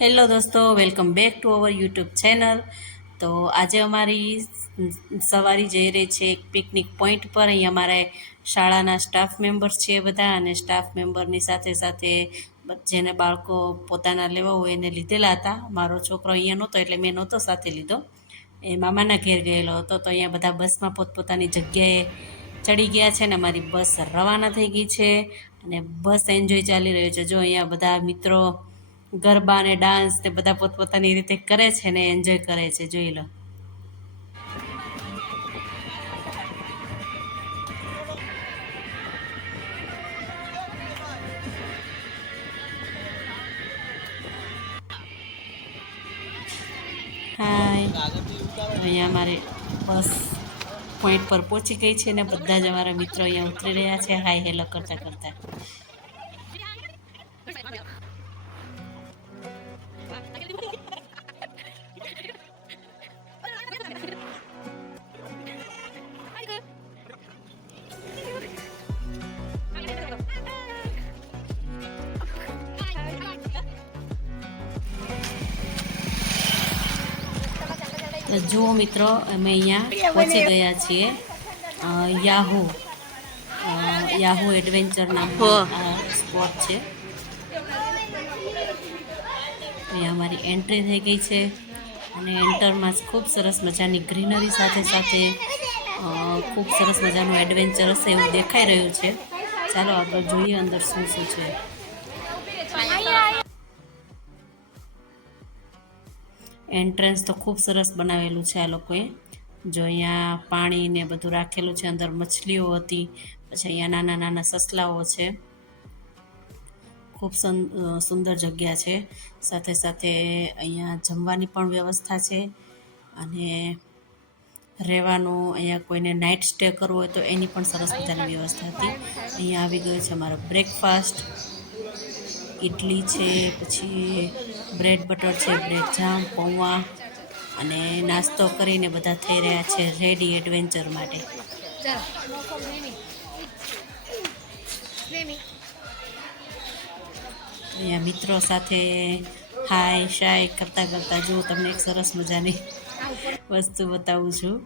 Hello દોસ્તો, welcome back to our YouTube channel. તો આજે અમારી સવારી જઈ રહી છે એક પિકનિક પોઈન્ટ પર. અહીં અમારે શાળાના સ્ટાફ મેમ્બર્સ છે બધા અને સ્ટાફ મેમ્બરની સાથે સાથે જેને બાળકો પોતાના લેવા હોય એને લીધેલા હતા. મારો છોકરો અહીંયા નહોતો એટલે મેં નહોતો સાથે લીધો. એ મામાના ઘેર ગયેલો હતો તો અહીંયા બધા બસમાં પોતપોતાની જગ્યાએ ચડી ગયા છે ને અમારી બસ રવાના થઈ ગઈ છે અને બસ એન્જોય ચાલી રહ્યો છે. જો અહીંયા બધા મિત્રો ગરબા અને ડાન્સ તે બધા પોતપોતાની રીતે કરે છે ને એન્જોય કરે છે, જોઈ લો. હાય. અહીંયા અમારે બસ પોઈન્ટ પર પહોંચી ગઈ છે ને બધા જ અમારા મિત્રો અહીંયા ઉતરી રહ્યા છે. હાય, હેલો કરતા કરતા. જુઓ મિત્રો અમે અહીંયા પહોંચી ગયા છીએ. યાહુ યાહુ એડવેન્ચર નામનું સ્પોટ છે. અહીંયા અમારી એન્ટ્રી થઈ ગઈ છે અને એન્ટરમાં ખૂબ સરસ મજાની ગ્રીનરી સાથે સાથે ખૂબ સરસ મજાનું એડવેન્ચરસ એવું દેખાઈ રહ્યું છે. ચાલો આગળ જોઈએ અંદર શું શું છે. એન્ટ્રન્સ તો ખૂબ સરસ બનાવેલું છે આ લોકોએ. જો અહીંયા પાણી ને બધું રાખેલું છે, અંદર મછલીઓ હતી, પછી અહીંયા નાના નાના સસલાઓ છે. ખૂબ સુંદર જગ્યા છે. સાથે સાથે અહીંયા જમવાની પણ વ્યવસ્થા છે અને રહેવાનું અહીંયા કોઈને નાઇટ સ્ટે કરવો હોય તો એની પણ સરસ મજાની વ્યવસ્થા હતી. અહીંયા આવી ગયો છે અમારો બ્રેકફાસ્ટ ઇડલી છે, પછી બ્રેડ બટર છે બ્રેડ જામ પૌવા અને નાસ્તો કરીને બધા થઈ રહ્યા છે રેડી એડવેન્ચર માટે. અહીંયા મિત્રો સાથે હાય શાય કરતાં કરતાં જો તમને એક સરસ મજાની વસ્તુ બતાવું છું.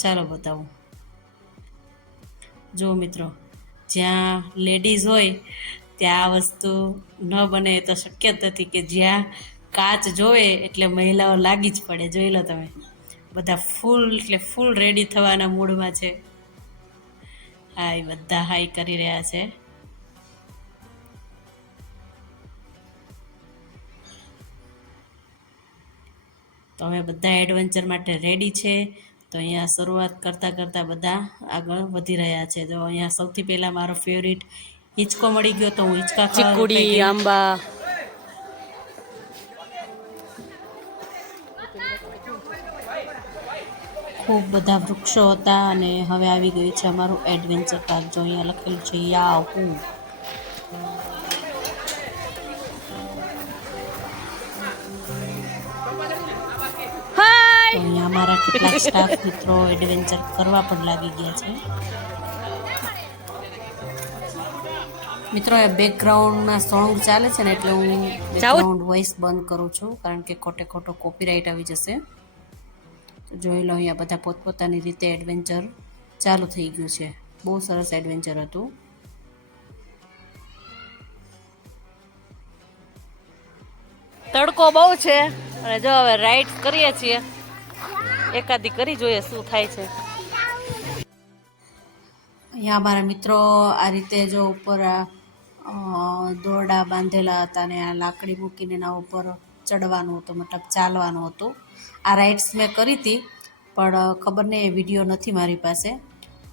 ચાલો બતાવું. જો મિત્રો જ્યાં લેડીઝ હોય ત્યાં વસ્તુ ન બને એ તો શક્ય જ નથી કે જ્યાં કાચ જોવે એટલે મહિલાઓ લાગી જ પડે. જોઈ લો તમે. બધા ફૂલ એટલે ફૂલ રેડી થવાના મૂડમાં છે. હા એ બધા હાઈ કરી રહ્યા છે. તો હવે બધા એડવેન્ચર માટે રેડી છે. તો અહીંયા શરૂઆત કરતાં કરતાં બધા આગળ વધી રહ્યા છે. તો અહીંયા સૌથી પહેલાં મારો ફેવરિટ હિંચકો મળી ગયો તો હું હિંચકા ચીકુડી આંબા. ખૂબ બધા વૃક્ષો હતા અને હવે આવી ગયું છે અમારું એડવેન્ચર પાર્ક જો અહીંયા લખેલું છે યાહુ તો અહીંયા અમારા કેટલાક સ્ટાફ મિત્રો એડવેન્ચર કરવા પણ લાગી ગયા છે. મિત્રો એ બેકગ્રાઉન્ડમાં સોંગ ચાલે છે ને એટલે હું બેકગ્રાઉન્ડ વોઇસ બંધ કરું છું કારણ કે ખોટે ખોટો કોપીરાઇટ આવી જશે. તો જોઈ લો અહીંયા બધા પોતપોતાની રીતે એડવેન્ચર ચાલુ થઈ ગયું છે. બહુ સરસ એડવેન્ચર હતું. તડકો બહુ છે. અને જો હવે રાઈડ કરીએ છીએ. એકાદી કરી જોઈએ શું થાય છે. અહીંયા અમારા મિત્રો આ રીતે જો ઉપર દોરડા બાંધેલા હતા ને આ લાકડી મૂકીને એના ઉપર ચડવાનું હતું, મતલબ ચાલવાનું હતું. આ રાઇડ્સ મેં કરી હતી, પણ ખબર નહીં, એ વીડિયો નથી મારી પાસે.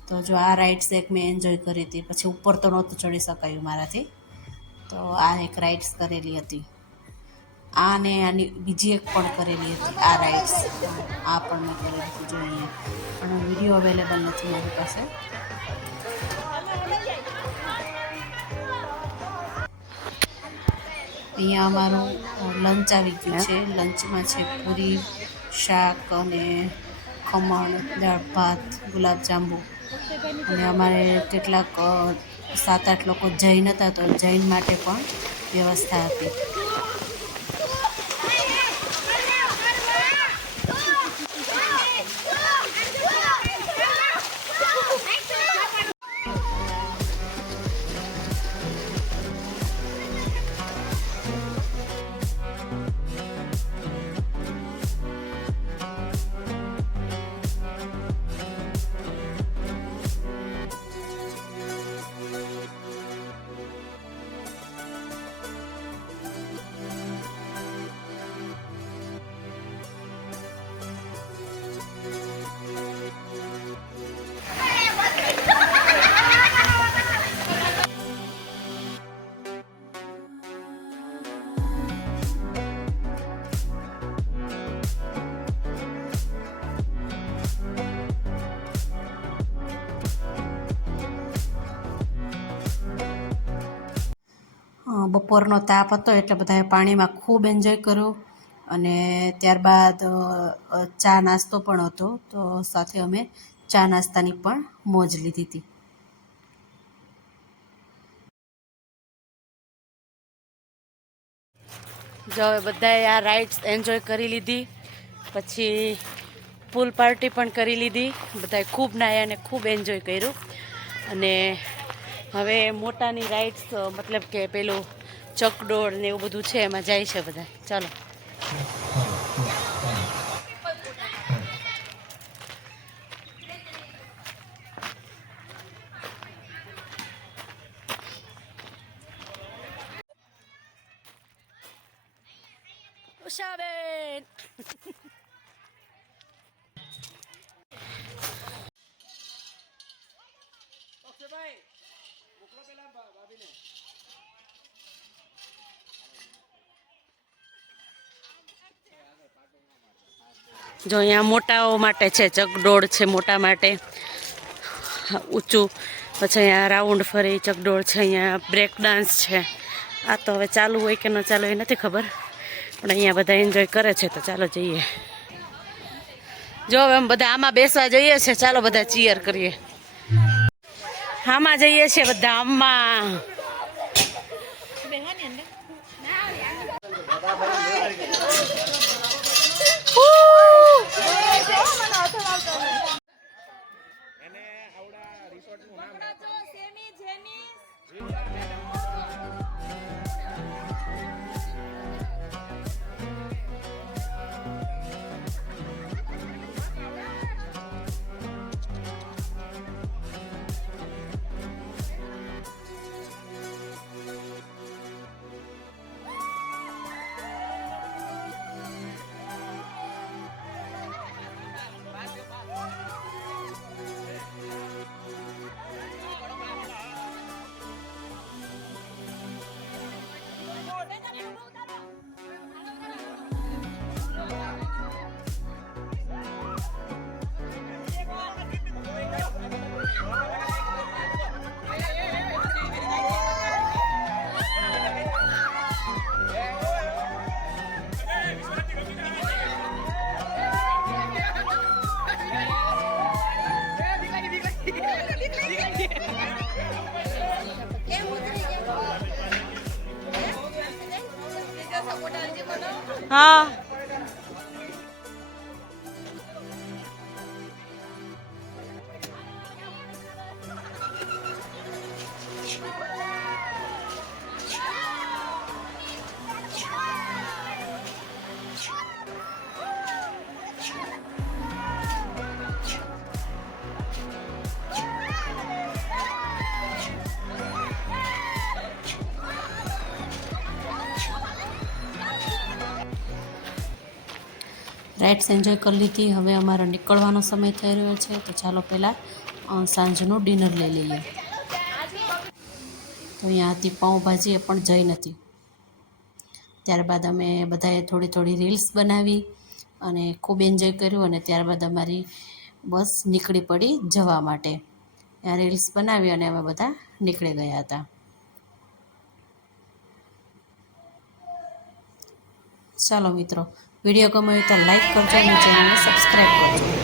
તો જો આ રાઇડ્સ એક મેં એન્જોય કરી હતી. પછી ઉપર તો નહોતું ચડી શકાયું મારાથી. તો આ એક રાઇડ્સ કરેલી હતી. આ ને આની બીજી એક પણ કરેલી હતી, આ રાઇડ્સ આ પણ મેં કરેલી હતી જોઈએ પણ વીડિયો અવેલેબલ નથી મારી પાસે. અહીંયા અમારું લંચ આવી ગયું છે. લંચમાં છે પૂરી શાક અને ખમણ દાળ ભાત ગુલાબજાંબુ. અને અમારે કેટલાક સાત આઠ લોકો જૈન હતા તો જૈન માટે પણ વ્યવસ્થા હતી. બપોરનો તાપ હતો એટલે બધાએ પાણીમાં ખૂબ એન્જોય કર્યું. અને ત્યારબાદ ચા નાસ્તો પણ હતો. તો સાથે અમે ચા નાસ્તાની પણ મોજ લીધી હતી. જો બધાએ આ રાઇડ્સ એન્જોય કરી લીધી. પછી પૂલ પાર્ટી પણ કરી લીધી. બધાએ ખૂબ નાહ્યા અને ખૂબ એન્જોય કર્યું. અને હવે મોટાની રાઇડ્સ મતલબ કે પેલું ચકડોળ ને એવું બધું છે એમાં જાય છે બધા. ચાલો. જો અહીંયા મોટાઓ માટે છે, ચકડોળ છે મોટા માટે. ઊંચું. પછી અહીંયા રાઉન્ડ ફરી ચકડોળ છે, અહીંયા બ્રેક ડાન્સ છે. આ તો હવે ચાલુ હોય કે ન ચાલુ એ નથી ખબર. પણ અહીંયા બધા એન્જોય કરે છે, તો ચાલો જઈએ. જો હવે બધા આમાં બેસવા જઈએ છે ચાલો બધા ચીયર કરીએ. આમાં જઈએ છીએ બધા, આમાં. એને આવડા રિસોર્ટનું નામ સેમી હા રાઇડ્સ એન્જોય કરી લીધી. હવે અમારો નીકળવાનો સમય થઈ રહ્યો છે. તો ચાલો પહેલાં સાંજનું ડિનર લઈ લઈએ. તો અહીંયા હતી પાઉંભાજી, એ પણ જઈ નથી. ત્યારબાદ અમે બધાએ થોડી થોડી રીલ્સ બનાવી અને ખૂબ એન્જોય કર્યું અને ત્યારબાદ અમારી બસ નીકળી પડી જવા માટે. ત્યાં રીલ્સ બનાવી અને અમે બધા નીકળી ગયા હતા. ચાલો મિત્રો વીડિયો ગમ્યો તો લાઈક કરજો અને ચેનલને સબસ્ક્રાઈબ કરજો.